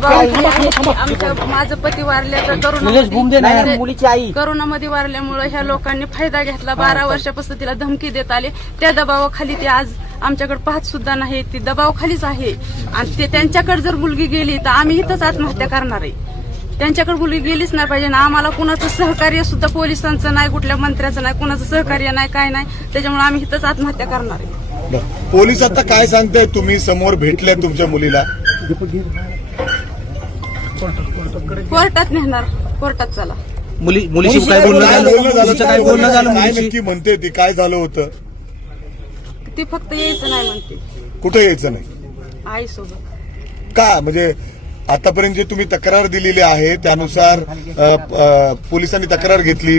माझं पती वारले तर करोनामध्ये वारल्यामुळे ह्या लोकांनी फायदा घेतला. 12 वर्षापासून तिला धमकी देत आले. त्या दबावाखाली ती आज आमच्याकडे पाहत सुद्धा नाही. ती दबावाखालीच आहे आणि ते त्यांच्याकडे जर मुलगी गेली तर आम्ही इथंच आत्महत्या करणार आहे. त्यांच्याकडे मुलगी गेलीच नाही पाहिजे ना. आम्हाला कुणाचं सहकार्य सुद्धा पोलिसांचं नाही, कुठल्या मंत्र्याचं नाही, कुणाचं सहकार्य नाही, काय नाही. त्याच्यामुळे आम्ही इथंच आत्महत्या करणार आहे. पोलीस आता काय सांगताय? तुम्ही समोर भेटल्या तुमच्या मुलीला? कोर्टात नेणार, कोर्टात चला. मुलीशी काय बोलणं झालं? काय नक्की म्हणते ती? काय झालं होतं? ती फक्त यायचं नाही म्हणते. कुठे यायचं नाही? आईसोबत. का म्हणजे आतापर्यंत जे तुम्ही तक्रार दिलेली आहे त्यानुसार पोलिसांनी तक्रार घेतली,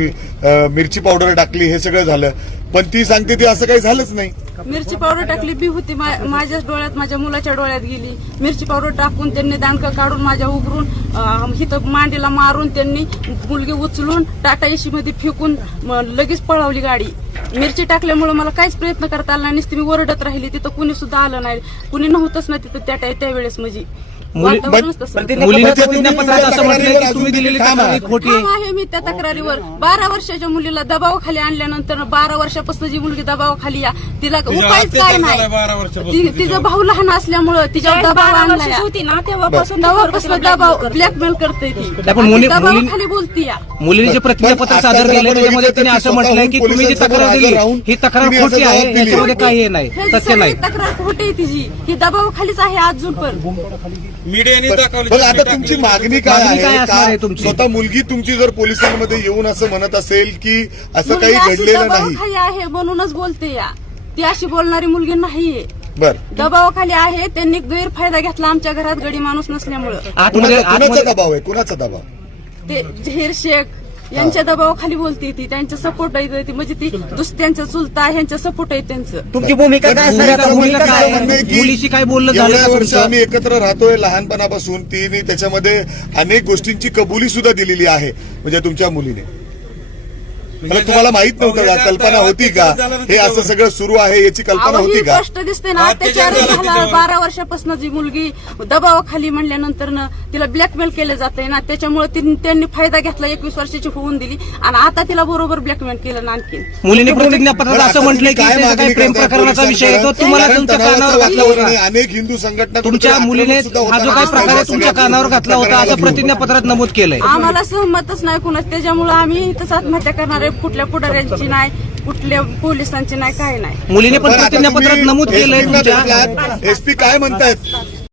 मिरची पावडर टाकली, हे सगळं झालं, पण ती सांगते ती असं काही झालंच नाही. मिरची पावडर टाकली बी होती. माझ्याच डोळ्यात, माझ्या मुलाच्या डोळ्यात गेली. मिरची पावडर टाकून त्यांनी दांडकं काढून माझ्या उघडून इथं मांडीला मारून त्यांनी मुलगी उचलून टाटा एसी मध्ये फेकून लगेच पळवली गाडी. मिरची टाकल्यामुळे मला काहीच प्रयत्न करता आला नाही. नुसती मी ओरडत राहिली. तिथं कुणी सुद्धा आलं नाही, कुणी नव्हतंच ना तिथं त्यावेळेस. म्हणजे मुलीने प्रतिज्ञापत्रात असं म्हटलंय की तुम्ही दिलेली तक्रार खोटी आहे. मी त्या तक्रारीवर 12 वर्षाच्या मुलीला दबावाखाली आणल्यानंतर 12 वर्षापासून जी मुलगी दबावाखाली या तिला उपायच काय नाही. तिचं भाऊ लहान असल्यामुळं तिच्यावर दबाव आणला होती ना, तेव्हापासून दबाव ब्लॅकमेल करते ती. दबावाखाली बोलती या. मुलीने जे प्रतिज्ञापत्र सादर केलं त्याच्यामध्ये तिने असं म्हटलंय की तुम्ही जी तक्रार दिली ही तक्रार खोटी आहे, याच्यामध्ये काही नाही, तथ्य नाही. तक्रार खोटी आहे तिची. ही दबावाखालीच आहे अजून पण. मीडियाने दाखवली. पण आता तुमची मागणी काय आहे? तुमची स्वतः मुलगी तुमची जर पोलिसांमध्ये येऊन असं म्हणत असेल की असं काही घडलेलं नाही, दबावाखाली आहे म्हणूनच बोलते या. ती अशी बोलणारी मुलगी नाहीये. बर, दबावाखाली आहे. त्यांनी गैरफायदा घेतला आमच्या घरात गडी माणूस नसल्यामुळं. कुणाचा दबाव आहे? कुणाचा दबाव? ते झहीर शेख यांच्या दबावाखाली बोलते ती. त्यांच्या सपोर्ट आहे ती. म्हणजे ती त्यांचं चुलता ह्यांच्या सपोर्ट आहे त्यांचं. तुमची भूमिका काय? मुलीशी काय बोलणं झालं? एवढ्या वर्ष आम्ही एकत्र राहतोय लहानपणापासून. तिने त्याच्यामध्ये अनेक गोष्टींची कबुली सुद्धा दिलेली आहे म्हणजे तुमच्या मुलीने. तुम्हाला माहित नव्हतं का? कल्पना होती का हे असं सगळं सुरू आहे याची कल्पना होती का? स्पष्ट दिसते ना. अत्याचार झाला 12 वर्षापासून. जी मुलगी दबावाखाली म्हणल्यानंतर तिला ब्लॅकमेल केलं जातंय ना, त्याच्यामुळे त्यांनी फायदा घेतला. 21 वर्षाची होऊन दिली आणि आता तिला बरोबर ब्लॅकमेल केलं ना. आणखी मुलीने प्रतिज्ञापत्रात असं म्हटलंय की काही प्रेम प्रकरणाचा विषय आहे तो तुम्हाला तुमच्या कानावर घातला होता. अनेक हिंदू संघटना तुमच्या मुलीने हा जो काही प्रकार आहे तुमच्या कानावर घातला होता असं प्रतिज्ञापत्रात नमूद केलंय. आम्हाला सहमतच नाही कुणाच. त्याच्यामुळे आम्ही इथंच आत्महत्या करणार आहे. कुठल्या पुढाऱ्यांची नाही, कुठल्या पोलिसांची नाही, काय नाही. मुलीने पण प्रतिज्ञापत्रात नमूद केलंय तुमच्या. एसपी काय म्हणतायत?